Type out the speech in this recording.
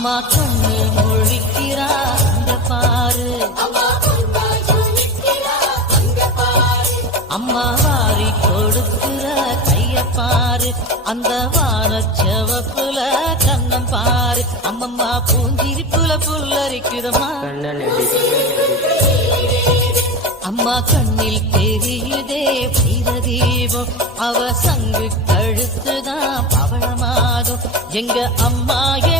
அம்மா கண்ணில் மொழிக்கிறார் பாரு அம்மா வாரி கொடுக்கிற கைய பாரு அந்த வார செவப்புல கண்ணம் பாரு அம்மம்மா பூஞ்சிரி புல புல்லரிக்குதமா அம்மா கண்ணில் தெரியுதே பெய்த தீபம் அவ சங்கு கழுத்துதான் பவனமாகும் எங்க அம்மா